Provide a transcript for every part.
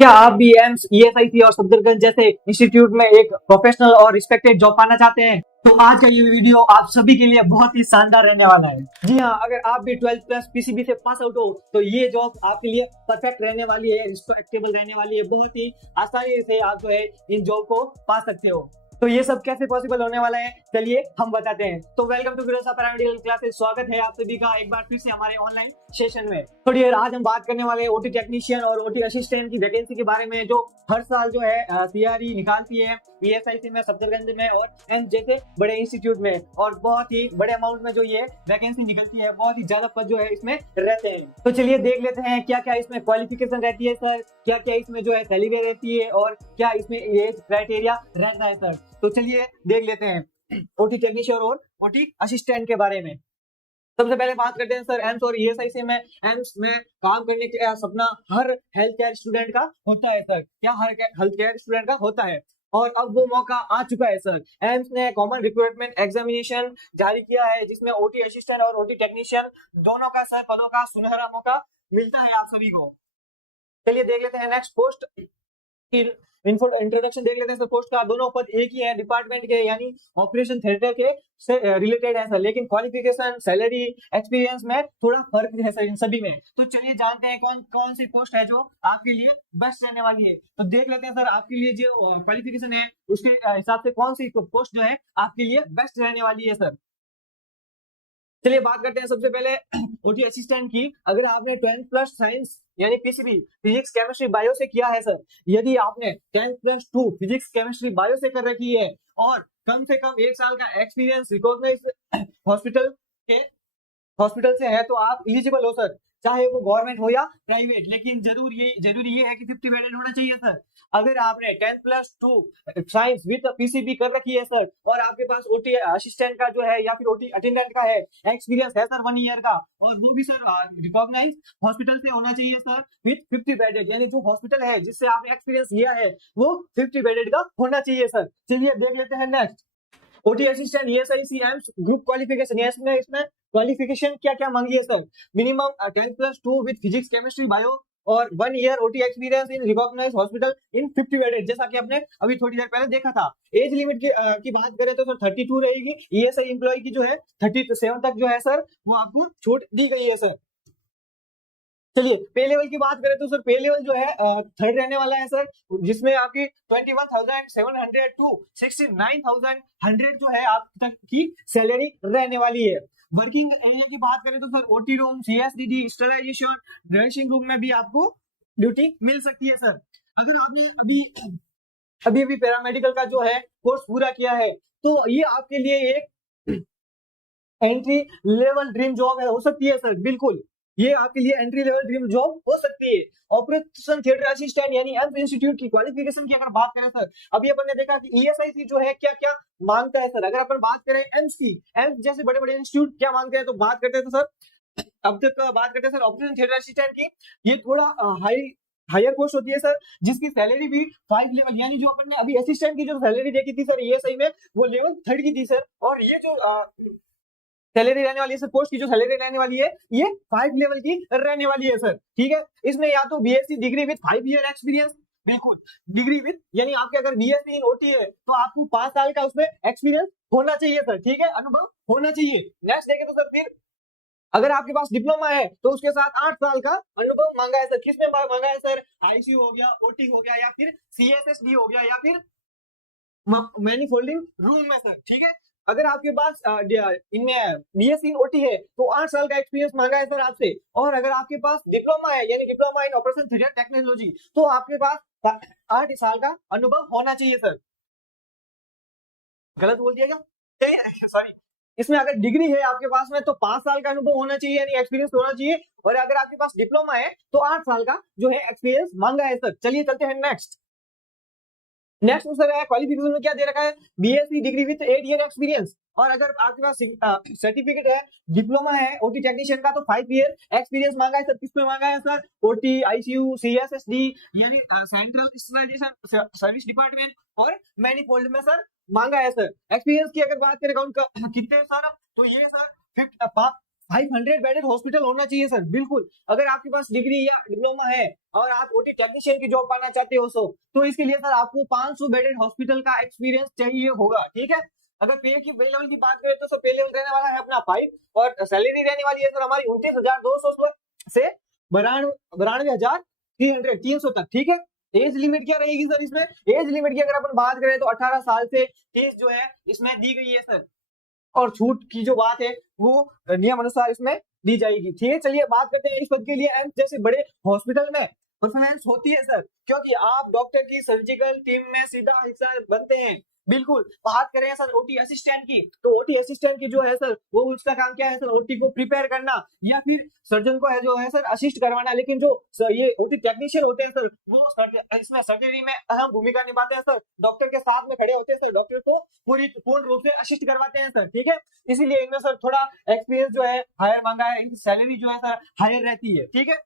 क्या आप भी एम्स, ईएसआईसी और सफदरजंग जैसे इंस्टीट्यूट में एक प्रोफेशनल और रिस्पेक्टेड जॉब पाना चाहते हैं? तो आज का ये वीडियो आप सभी के लिए बहुत ही शानदार रहने वाला है। जी हाँ, अगर आप भी 12th प्लस पीसीबी से पास आउट हो तो ये जॉब आपके लिए परफेक्ट रहने वाली है, रिस्पेक्टेबल रहने वाली है। बहुत ही आसानी से आप जो है इन जॉब को पा सकते हो। तो ये सब कैसे पॉसिबल होने वाला है, चलिए हम बताते हैं। तो welcome to Firoza paramedical classes. स्वागत है आप सभी का एक बार फिर से हमारे ऑनलाइन सेशन में। तो डियर, आज हम बात करने वाले हैं ओटी टेक्नीशियन और ओटी असिस्टेंट की वैकेंसी के बारे में, जो हर साल जो है सीआरई निकालती है ईएसआईसी में, सफदरजंग में और एम्स जैसे बड़े इंस्टीट्यूट में। और बहुत ही बड़े अमाउंट में जो ये वैकेंसी निकलती है, बहुत ही ज्यादा पद जो है इसमें रहते हैं। तो चलिए देख लेते हैं क्या क्या इसमें क्वालिफिकेशन रहती है सर, क्या क्या इसमें जो है सैलरी रहती है और क्या इसमें एज क्राइटेरिया रहता है सर। तो चलिए देख लेते हैं ओटी टेक्नीशियन और ओटी असिस्टेंट के बारे में। सबसे पहले बात करते हैं सर एम्स और ईएसआईसी में। एम्स में काम करने का सपना हर हेल्थ केयर स्टूडेंट का होता है सर, क्या हर हेल्थ केयर स्टूडेंट का होता है। और अब वो मौका आ चुका है सर। एम्स ने कॉमन रिक्रूटमेंट एग्जामिनेशन जारी किया है, जिसमें ओटी असिस्टेंट और ओटी टेक्नीशियन दोनों का सर पदों का सुनहरा मौका मिलता है आप सभी को। चलिए देख लेते हैं नेक्स्ट पोस्ट इंट्रोडक्शन देख लेते हैं सर। पोस्ट का दोनों पद एक ही है, डिपार्टमेंट के यानी ऑपरेशन थिएटर के से रिलेटेड है सर, लेकिन क्वालिफिकेशन, सैलरी, एक्सपीरियंस में थोड़ा फर्क है सर इन सभी में। तो चलिए जानते हैं कौन कौन सी पोस्ट है जो आपके लिए बेस्ट रहने वाली है। तो देख लेते हैं सर आपके लिए जो क्वालिफिकेशन है उसके हिसाब से कौन सी पोस्ट जो है आपके लिए बेस्ट रहने वाली है सर। चलिए बात करते हैं सबसे पहले ओटी असिस्टेंट की। अगर आपने 10th प्लस साइंस यानी पीसीबी, फिजिक्स केमिस्ट्री बायो से किया है सर, यदि आपने 10th+2 फिजिक्स केमिस्ट्री बायो से कर रखी है और कम से कम 1 साल का एक्सपीरियंस रिकॉग्नाइज्ड हॉस्पिटल से है, तो आप एलिजिबल हो सर, चाहे वो गवर्नमेंट हो या प्राइवेट। लेकिन जरूरी ये है कि 50 बेडेड होना चाहिए सर। अगर आपने 10th+2 साइंस विद पीसीबी कर रखी है सर और आपके पास ओटी असिस्टेंट का जो है या फिर ओटी अटेंडेंट का है एक्सपीरियंस है सर 1 ईयर का, और वो भी सर रिकॉग्नाइज हॉस्पिटल से होना चाहिए सर विद 50 बेडेड, यानी जो हॉस्पिटल है जिससे आपने एक्सपीरियंस लिया है वो 50 बेडेड का होना चाहिए सर। चलिए देख लेते हैं next OT assistant ESIC AIIMS group qualification. इसमें क्वालिफिकेशन क्या क्या मांगी है sir? Minimum 10th+2 with physics chemistry bio और 1 year OT experience in recognised hospital in 50 bedded, जैसा कि आपने अभी थोड़ी देर पहले देखा था। एज लिमिट की बात करें तो सर 32 रहेगी। ईएसआई एम्प्लॉय की जो है 37 तक जो है सर वो आपको छूट दी गई है सर। चलिए पे लेवल की बात करें तो सर पे लेवल जो है थर्ड रहने वाला है सर, जिसमें आपकी 21,700 टू 69,100 जो है आप तक की सैलरी रहने वाली है। वर्किंग एरिया की बात करें तो sir OT room, CSDD, sterilisation, dressing room में भी आपको ड्यूटी मिल सकती है सर। अगर आपने अभी अभी पैरामेडिकल का जो है कोर्स पूरा किया है तो ये आपके लिए एक एंट्री लेवल ड्रीम जॉब है, हो सकती है सर, बिल्कुल ये आपके लिए एंट्री लेवल ड्रीम जॉब हो सकती है। ऑपरेशन थिएटर असिस्टेंट यानी एम्स इंस्टीट्यूट की क्वालिफिकेशन की अगर बात करें सर, अभी अपन ने देखा कि ईएसआईसी जो है क्या क्या मांगता है सर। अगर अपन बात करें एम्स की, एम्स जैसे बड़े बड़े इंस्टीट्यूट क्या मांगते हैं, तो बात करते हैं तो सर अब तक बात करते हैं सर ऑपरेशन थिएटर असिस्टेंट की। ये थोड़ा हायर पोस्ट होती है सर, जिसकी सैलरी भी 5 लेवल, यानी जो अपन ने अभी असिस्टेंट की जो सैलरी देखी थी सर ईएसआई में, वो लेवल 3 की थी सर। और ये जो सैलरी रहने वाली है सर, पोस्ट की जो सैलरी रहने वाली है ये 5 लेवल की रहने वाली है सर, ठीक है। इसमें या तो BSc degree with 5 year experience, बिल्कुल डिग्री विद, यानी आपके अगर बीएससी इन ओटी है तो आपको 5 साल का उसमें एक्सपीरियंस होना चाहिए सर, ठीक है, अनुभव होना चाहिए। नेक्स्ट देखें तो सर फिर अगर आपके पास डिप्लोमा है तो उसके साथ 8 साल का अनुभव मांगा है सर। किसमें मांगा है सर? आईसीयू हो गया, ओटी हो गया, या फिर सीएसएसडी हो गया, या फिर मैनिफोल्डिंग रूम में सर, ठीक है। अगर आपके पास इनमें बीएससी ओटी है तो 8 साल का एक्सपीरियंस मांगा है सर आपसे। और अगर आपके पास डिप्लोमा है यानी diploma in operation theatre technology, तो आपके पास 8 साल का अनुभव होना चाहिए सर। गलत बोल दिया क्या? सॉरी। इसमें अगर डिग्री है आपके पास में तो 5 साल का अनुभव होना चाहिए यानी एक्सपीरियंस होना चाहिए। और अगर आपके पास डिप्लोमा है तो 8 साल का जो है एक्सपीरियंस मांगा है सर। चलिए चलते हैं नेक्स्ट सर है क्वालिफिकेशन में क्या दे रखा है? BSc degree with 8 year experience. और अगर आपके पास सर्टिफिकेट है, डिप्लोमा है ओटी टेक्नीशियन का, तो 5 ईयर एक्सपीरियंस मांगा है सर। किसमें मांगा है सर? ओटी, आईसीयू, सीएसएसडी यानी सेंट्रल स्टरलाइजेशन सर्विस डिपार्टमेंट और मैनिफोल्ड में सर मांगा है सर। एक्सपीरियंस की अगर बात करें उनका कितने सर, तो ये सर 500 बेडेड हॉस्पिटल होना चाहिए सर, बिल्कुल। अगर आपके पास डिग्री या डिप्लोमा है और आप ओटी टेक्नीशियन की जॉब पाना चाहते हो तो इसके लिए सर आपको 500 बेडेड हॉस्पिटल का एक्सपीरियंस चाहिए होगा, ठीक है। अगर पे लेवल की बात करें तो सर पे लेवल रहने वाला है अपना 5 और सैलरी रहने वाली है सर हमारी 29,200 से 92,300 300 तक, ठीक है। एज लिमिट क्या रहेगी सर इसमें? एज लिमिट की अगर अपन बात करें तो 18 साल से एज जो है इसमें दी गई है सर, और छूट की जो बात है वो नियम अनुसार इसमें दी जाएगी, ठीक है। चलिए बात करते हैं इस पद के लिए एम्स जैसे बड़े हॉस्पिटल में परफॉर्मेंस होती है सर, क्योंकि आप डॉक्टर की सर्जिकल टीम में सीधा हिस्सा बनते हैं, बिल्कुल। बात करें सर ओटी असिस्टेंट की, तो ओटी असिस्टेंट की जो है सर वो उसका काम क्या है सर? ओटी को प्रिपेयर करना या फिर सर्जन को है जो है सर असिस्ट करवाना। लेकिन जो ये ओटी टेक्नीशियन होते हैं सर वो इसमें सर्जरी में अहम भूमिका निभाते हैं सर, डॉक्टर के साथ में खड़े होते हैं सर, डॉक्टर को पूर्ण रूप से असिस्ट करवाते हैं सर, ठीक है। इसीलिए इनमें सर थोड़ा एक्सपीरियंस जो है हायर मांगा है, इनकी सैलरी जो है सर हायर रहती है, ठीक है।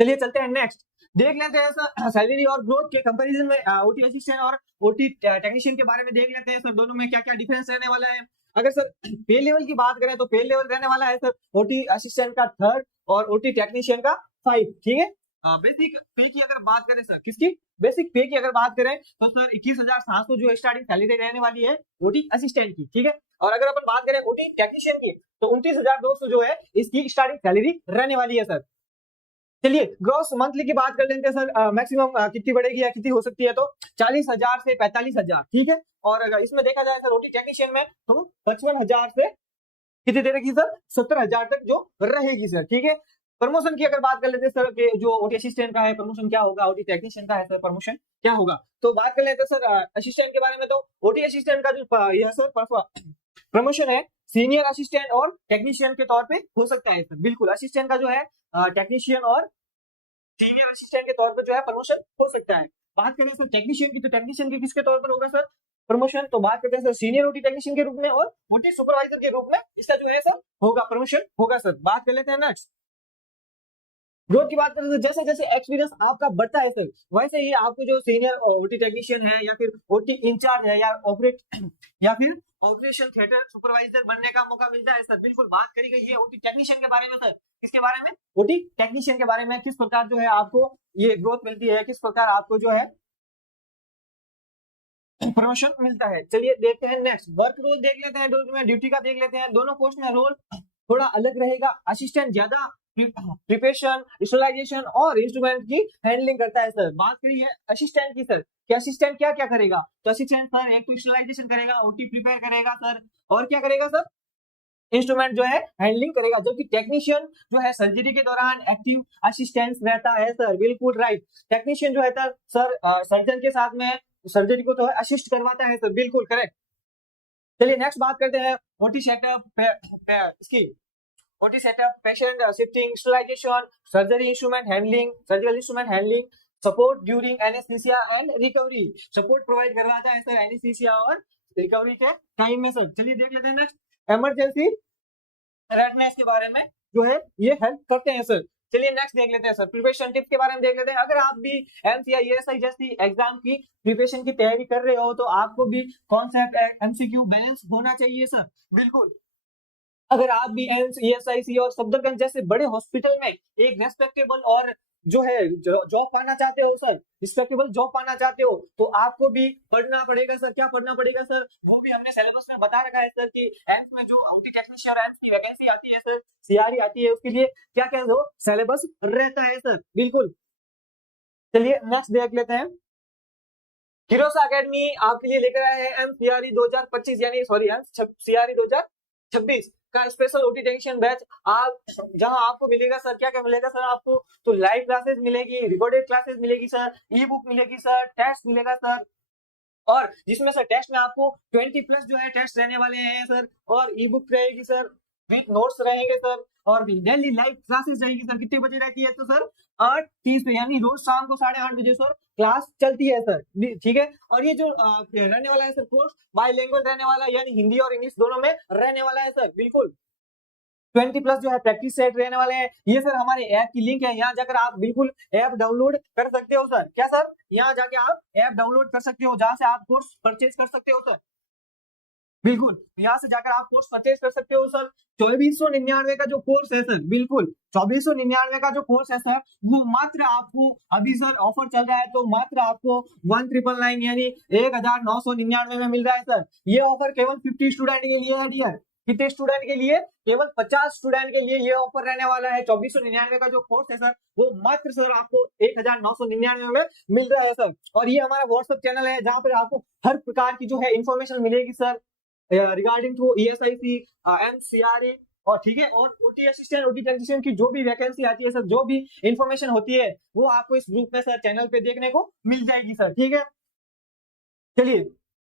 चलिए चलते हैं नेक्स्ट, देख लेते हैं सर सैलरी और ग्रोथ के कंपैरिजन में ओटी असिस्टेंट और ओटी टेक्नीशियन के बारे में देख लेते हैं सर दोनों में क्या क्या डिफरेंस रहने वाला है। अगर सर पे लेवल की बात करें तो पे लेवल रहने वाला है सर ओटी असिस्टेंट का 3rd और ओटी टेक्नीशियन का 5, ठीक है। बेसिक पे की अगर बात करें सर, किसकी? बेसिक पे की अगर बात करें तो सर 21,700 जो स्टार्टिंग सैलरी रहने वाली है ओटी असिस्टेंट की, ठीक है। और अगर अपन बात करें ओटी टेक्नीशियन की तो 29,200 जो है इसकी स्टार्टिंग सैलरी रहने वाली है सर। चलिए ग्रॉस मंथली की बात कर लेते हैं सर, मैक्सिमम कितनी बढ़ेगी या कितनी हो सकती है तो 40,000 से 45,000, ठीक है। और अगर इसमें देखा जाए सर ओटी टेक्नीशियन में तो 55,000 से कितनी दे रखी सर? 70,000 तक जो रहेगी सर, ठीक है। प्रमोशन की अगर बात कर लेते हैं सर कि जो ओटी असिस्टेंट का है प्रमोशन क्या होगा, ओटी टेक्नीशियन का है सर प्रमोशन क्या होगा, तो बात कर लेते हैं सर असिस्टेंट के बारे में। तो ओटी असिस्टेंट का जो यह सर प्रमोशन है सीनियर असिस्टेंट और टेक्नीशियन के तौर पे हो सकता है सर, बिल्कुल। असिस्टेंट का जो है टेक्नीशियन और सीनियर असिस्टेंट के तौर पर जो है प्रमोशन हो सकता है। बात करें सर टेक्नीशियन की, तो टेक्नीशियन के किसके तौर पर होगा सर प्रमोशन? तो बात करते हैं सर सीनियर ओटी टेक्नीशियन के रूप में और ओटी सुपरवाइजर के रूप में इसका जो है सर होगा प्रमोशन होगा सर। बात कर लेते हैं नेक्स्ट ग्रोथ की बात करें तो जैसे जैसे एक्सपीरियंस आपका बढ़ता है सर वैसे ही आपको जो सीनियर ओटी टेक्नीशियन है या फिर ओटी इंचार्ज है या फिर ऑपरेशन थिएटर सुपरवाइजर बनने का मौका मिलता है सर, बिल्कुल। बात करी गई है ओटी टेक्नीशियन के बारे में सर, किसके बारे में? ओटी टेक्नीशियन के बारे में, किस प्रकार जो है आपको ये ग्रोथ मिलती है, किस प्रकार आपको जो है प्रमोशन मिलता है। चलिए देखते हैं नेक्स्ट वर्क रोल देख लेते हैं, ड्यूटी का देख लेते हैं। दोनों पोस्ट में रोल थोड़ा अलग रहेगा। असिस्टेंट ज्यादा प्रिपरेशन, विजुअलाइजेशन और इंस्ट्रूमेंट की हैंडलिंग करता है सर। बात करी है असिस्टेंट की सर, कि असिस्टेंट क्या क्या करेगा, तो असिस्टेंट सर एक विजुअलाइजेशन करेगा, ओटी प्रिपेयर करेगा सर, और क्या करेगा सर? इंस्ट्रूमेंट जो है हैंडलिंग करेगा। जबकि टेक्नीशियन जो है सर्जरी के दौरान एक्टिव असिस्टेंस रहता है सर, बिल्कुल राइट। टेक्नीशियन जो है सर सर्जन के साथ में सर्जरी को तो असिस्ट करवाता है सर, बिल्कुल करेक्ट। चलिए नेक्स्ट बात करते हैं ओटी सेटअप इसकी OT setup, patient shifting, sterilisation, surgery instrument handling, surgical instrument handling, support during anaesthesia and recovery, support provide करवाता है सर एनेस्थीसिया और रिकवरी के टाइम में सर। चलिए देख लेते हैं नेक्स्ट इमरजेंसी रेडनेस के बारे में जो है ये हेल्प करते हैं सर। चलिए नेक्स्ट देख लेते हैं सर प्रिपरेशन टिप्स के बारे में देख लेते हैं। अगर आप भी एम्स या ईएसआई जैसी एग्जाम की प्रिपरेशन की तैयारी कर रहे हो तो आपको भी कॉन्सेप्ट एमसीक्यू बैलेंस होना चाहिए सर, बिल्कुल। अगर आप भी एम्स, ईएसआईसी और सफदरजंग जैसे बड़े हॉस्पिटल में एक रेस्पेक्टेबल और जो है जॉब पाना चाहते हो सर, रिस्पेक्टेबल जॉब पाना चाहते हो तो आपको भी पढ़ना पड़ेगा सर। क्या पढ़ना पड़ेगा सर? वो भी हमने सिलेबस में बता रखा है सर कि एम्स में जो ओटी टेक्नीशियन एम्स की वैकेंसी आती है सर, सीआरई आती है, उसके लिए क्या क्या जो सिलेबस रहता है सर, बिल्कुल। चलिए नेक्स्ट देख लेते हैं। किरोसा एकेडमी आपके लिए लेकर आया है एम्स सीआरई 2025 यानी सॉरी एम्स सीआरई 2026 का स्पेशल ओटी टेक्नीशियन बैच। आप जहां आपको मिलेगा सर, क्या क्या मिलेगा सर आपको? तो लाइव क्लासेस मिलेगी, रिकॉर्डेड क्लासेस मिलेगी सर, ई बुक मिलेगी सर, टेस्ट मिलेगा सर, और जिसमें सर टेस्ट में आपको 20+ जो है टेस्ट रहने वाले हैं सर, और ई बुक रहेगी सर, विद नोट्स रहेंगे सर, और डेली लाइव क्लासेस रहेगी सर। कितने बजे रहती है तो सर 8:30 पे, यानी रोज शाम को 8:30 बजे सर क्लास चलती है सर, ठीक है। और ये जो रहने वाला है सर कोर्स बाइलिंगुअल रहने वाला है, यानी हिंदी और इंग्लिश दोनों में रहने वाला है सर, बिल्कुल। 20+ जो है प्रैक्टिस सेट रहने वाले हैं। ये सर हमारे ऐप की लिंक है, यहाँ जाकर आप बिल्कुल ऐप डाउनलोड कर सकते हो सर। क्या सर? यहाँ जाके आप ऐप डाउनलोड कर सकते हो जहां से आप कोर्स परचेज कर सकते हो सर। बिल्कुल, यहाँ से जाकर आप कोर्स परचेज कर सकते हो सर। 2499 का जो कोर्स है सर, बिल्कुल 2499 का जो कोर्स है सर, वो मात्र आपको अभी सर ऑफर चल रहा है तो मात्र आपको 1999 यानी 1999 में मिल रहा है सर। ये ऑफर केवल 50 स्टूडेंट के लिए है डियर। कितने स्टूडेंट के लिए? केवल 50 स्टूडेंट के लिए ये ऑफर रहने वाला है। 2499 का जो कोर्स है सर, वो मात्र सर आपको 1999 में मिल रहा है सर। और ये हमारा व्हाट्सएप चैनल है जहाँ पर आपको हर प्रकार की जो है इन्फॉर्मेशन मिलेगी sir regarding to ESIC, MCRE और ठीक है, और ओटी असिस्टेंट, ओटी टेक्नीशियन की जो भी वैकेंसी आती है सर, जो भी इंफॉर्मेशन होती है वो आपको इस ग्रुप में सर चैनल पे देखने को मिल जाएगी सर। ठीक है, चलिए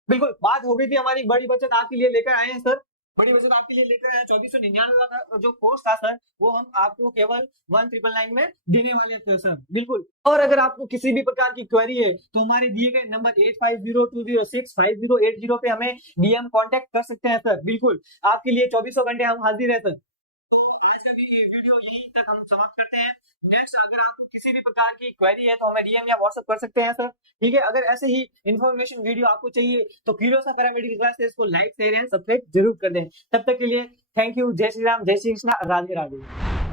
बिल्कुल बात हो गई थी हमारी बड़ी बचत आपके लिए लेकर आए हैं सर। बड़ी बचत आपके लिए लेकर आए हैं 2499 का जो कोर्स था सर, वो हम आपको केवल 1999 में देने वाले थे सर। बिल्कुल, और अगर आपको किसी भी प्रकार की क्वेरी है तो हमारे दिए गए नंबर 8502065080 पे हमें DM कांटेक्ट कर सकते हैं सर। बिल्कुल, आपके लिए 24 घंटे हम हाजिर है सर। तो आज का भी वीडियो यहीं तक हम समाप्त करते हैं। नेक्स्ट अगर आपको किसी भी प्रकार की क्वेरी है तो हमें DM या व्हाट्सएप कर सकते हैं सर। ठीक है, अगर ऐसे ही इन्फॉर्मेशन वीडियो आपको चाहिए तो क्यूरियोसा पैरामेडिकल क्लासेस को लाइक शेयर एंड सब्सक्राइब जरूर कर दें। तब तक के लिए थैंक यू। जय श्री राम, जय श्री कृष्णा, राधे राधे।